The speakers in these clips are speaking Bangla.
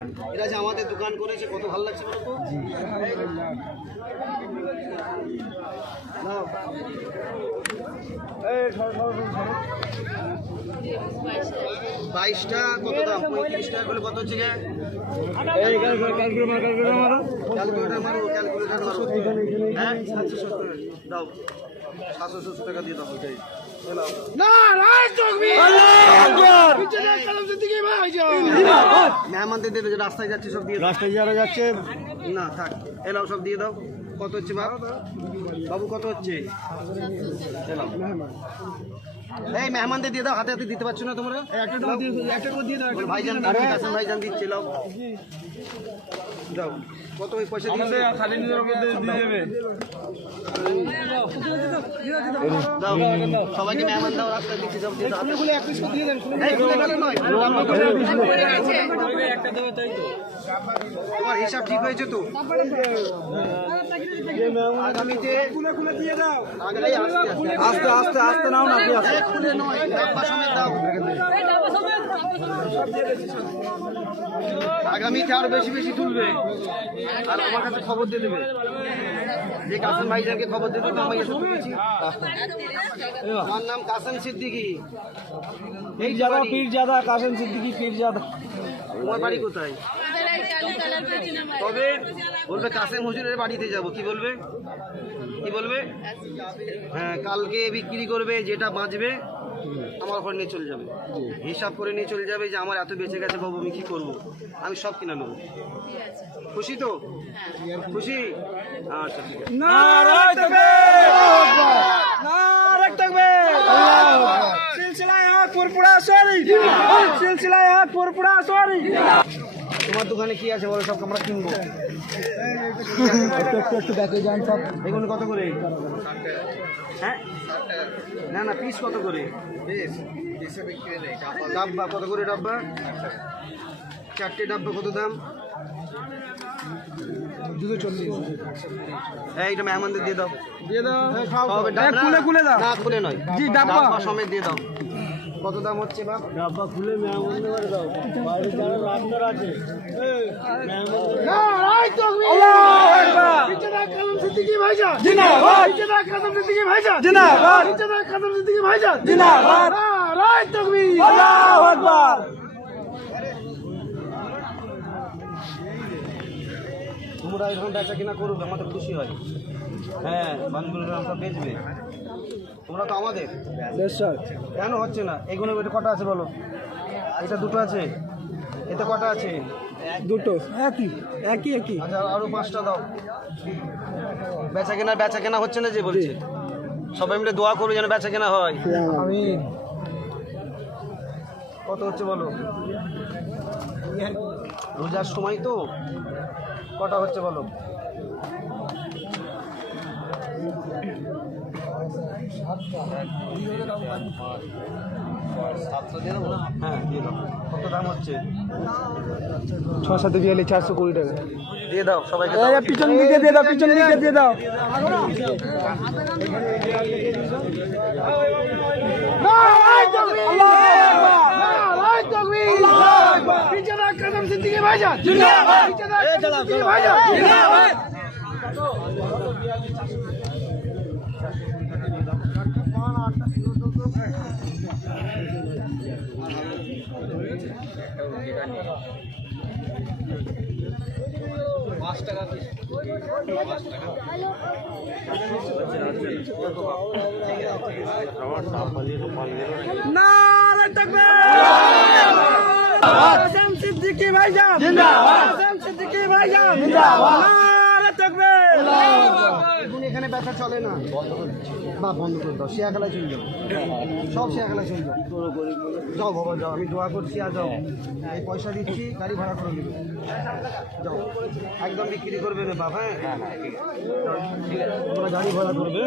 এরা যে আমাদের দোকান করেছে কত ভালো লাগছে বলো তো। বাইশটা কত দাম? 35 টাকা করে কত হচ্ছে? ক্যালকুলেটার মারো, ক্যালকুলেটার মারো। হ্যাঁ 770 দাও, 770 টাকা দিয়ে দাও। মেহমানদের রাস্তায় যাচ্ছে সব দিয়ে, রাস্তায় যারা যাচ্ছে না থাক, এলাও সব দিয়ে দাও। কত হচ্ছে বাবু কত হচ্ছে? এই মেহমানদের দিয়ে দাও, হাতে হাতে দিতে পারছো না তোমরা? ভাইজান কাসেম ভাইজান দিচ্ছে, লাও দাও। কত ওই পয়সা দিয়েছে? দাও সবাইকে মেহমান দাও, রাস্তায় দিচ্ছি সব দিয়ে দাও। তোমার হিসাব ঠিক হয়েছে তো? আগামীতে আস্তে আস্তে আস্তে নাও না, খুলে নয় ডাব্বা সমেত দাও। আগামীতে আরো বেশি বেশি তুলবে আর আমার কাছে খবর দিয়ে দেবে যে কাসেম ভাইজানকে খবর দিয়ে দেবে। আমি এসে তুলেছি, আমার নাম কাসেম সিদ্দিকী। এই জায়গা পীরজাদা, কাসেম সিদ্দিকী পীরজাদা। তোমার বাড়ি কোথায়? তবে বলবে কাসেম হুজুরের বাড়িতে যাব। কি বলবে? কি বলবে? হ্যাঁ, কালকে বিক্রি করবে, যেটা বাঁচবে আমার ঘর নিয়ে চলে যাবে, হিসাব করে নিয়ে চলে যাবে যে আমার এত বেঁচে গেছে বাবু, আমি কি করবো, আমি সব কিনা নেবো। খুশি তো? খুশি? আচ্ছা ঠিক আছে। তোমার দোকানে কি আছে বলো, সব আমরা কিনবো। একটু দেখে যান সব। এগুলো কত করে? হ্যাঁ না না, পিস কত করে? ডাব্বা কত করে? ডাব্বা 4টে ডাব্বা কত দাম? 240। এইটা মেহমানদের দিয়ে দাও, দিয়ে দাও। খুলে দাও, না খুলে নয়, ডাব্বা সমেত দিয়ে দাও। কত দাম হচ্ছে বাপ? ডাব্বা খুলে মেহমানদের করে দাও, বাইরে যারা রান্নার আছে। তোমরা এরকম বেচা কিনা করবে, আমাদের খুশি হয়। হ্যাঁ, বানগুলোর আমরা বেচবে, তোমরা তো আমাদের। কেন হচ্ছে না? এগুলো এটা কটা আছে বলো? এটা দুটো আছে, এতে কটা আছে? দুটো। একই একই একই। আচ্ছা আরো 5টা দাও। বেচা কেনা হচ্ছে না যে বলছে, সবাই মিলে দোয়া করবে যেন বেচা কেনা হয়। আমি কত হচ্ছে বলো? রোজার সময় তো, কটা হচ্ছে বলো? হ্যাঁ দিয়ে দাও। কত দাম হচ্ছে? 6-7 দিয়ে 420 টাকা দিয়ে দাও সবাইকে। পিছন দিকে দিয়ে দাও, পিছন দিকে দিয়ে দাও। কাসেম সিদ্দিকী ভাইজান জিন্দাবাদ, সিদ্দিকী ভাইজান জিন্দাবাদ। কাসেম সিদ্দিকী ভাইজান জিন্দাবাদ, কাসেম সিদ্দিকী ভাইজান জিন্দাবাদ। নারে তাকবীর। এখন এখানে ব্যথা চলে না, বন্ধ করে দাও। সে একলাই চলে যাও, সব সে একলাই চলে যাও। যাও বাবা যাও, আমি দোয়া করছি। আর যাও, এই পয়সা দিচ্ছি, গাড়ি ভাড়া করে নেবে। যাও, একদম বিক্রি করবে না বাবা। হ্যাঁ ঠিক আছে, তোমরা গাড়ি ভাড়া করবে।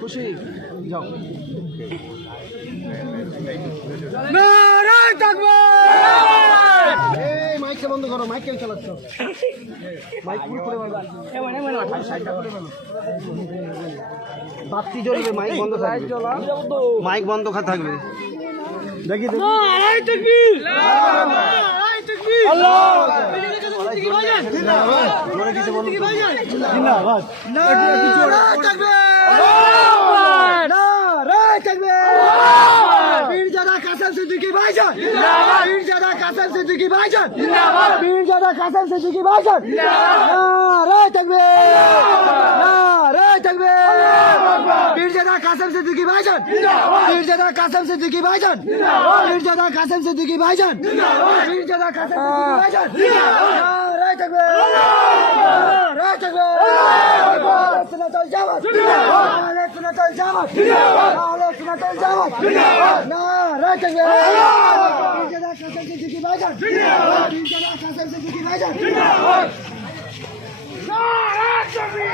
খুশি? যাও। নারে তাকবীর। এই মাইকটা বন্ধ করো, মাইক কেন চালাচ্ছ? মাইক পুরো করে বলো, সাইডটা করে বলো। বাতি জ্বলবে, মাইক বন্ধ থাকবে, মাইক বন্ধ থাকবে। দেখি নারায়ে তাকবীর নারায়ে তাকবীর আল্লাহু আকবার জিন্দাবাদ জোরে কিছু বলুন জিন্দাবাদ নারায়ে তাকবীর নারায়ে তাকবীর পীরজাদা কাসেম সিদ্দিকী ভাইজান জিন্দাবাদ পীরজাদা কাসেম সিদ্দিকী ভাইজান জিন্দাবাদ পীরজাদা কাসেম সিদ্দিকী ভাইজান জিন্দাবাদ নারায়ে তাকবীর নারায়ে তাকবীর পীরজাদা কাসেম সিদ্দিকী ভাইজান জিন্দাবাদ পীরজাদা কাসেম সিদ্দিকী ভাইজান জিন্দাবাদ পীরজাদা কাসেম সিদ্দিকী ভাইজান জিন্দাবাদ পীরজাদা কাসেম সিদ্দিকী ভাইজান জিন্দাবাদ নারায়ে তাকবীর নারায়ে তাকবীর আহলে সুন্নাতুল জামাত জিন্দাবাদ আহলে সুন্নাতুল জামাত জিন্দাবাদ আহলে সুন্নাতুল জামাত জিন্দাবাদ নারায়ে তাকবীর পীরজাদা কাসেম সিদ্দিকী ভাইজান জিন্দাবাদ পীরজাদা কাসেম সিদ্দিকী ভাইজান জিন্দাবাদ নারায়ে তাকবীর